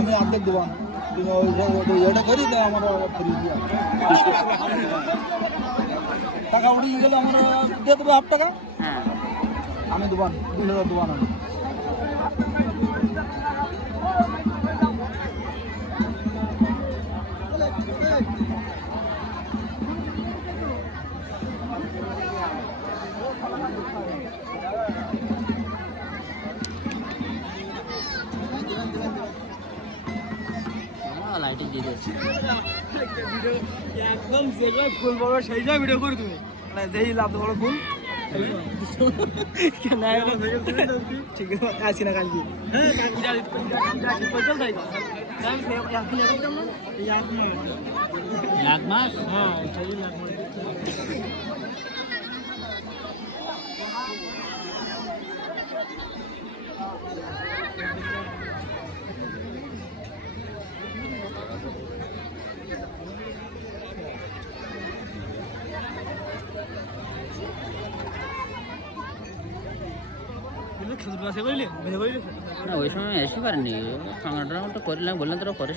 আমি অর্ধেক দেবো না তুমি ওইটা করি তো আমার ফ্রি দিয়া টাকা উড়িয়ে গেলে আমার দিয়ে দেবো হাফ টাকা হ্যাঁ আমি দেবান 2000 দেবান আমি লাইটিং দিয়ে দিয়েছি একদম যেটা ফুল বড় সেই যা ভিডিও করি তুমি মানে যেই লাভ বড় ফুল কেন ঠিক আছে আসি না কালকে হ্যাঁ লাখ মাস হ্যাঁ না ওই সময় এসে পারেনি খাওয়া টাওয়া করলাম বললাম তোরা করে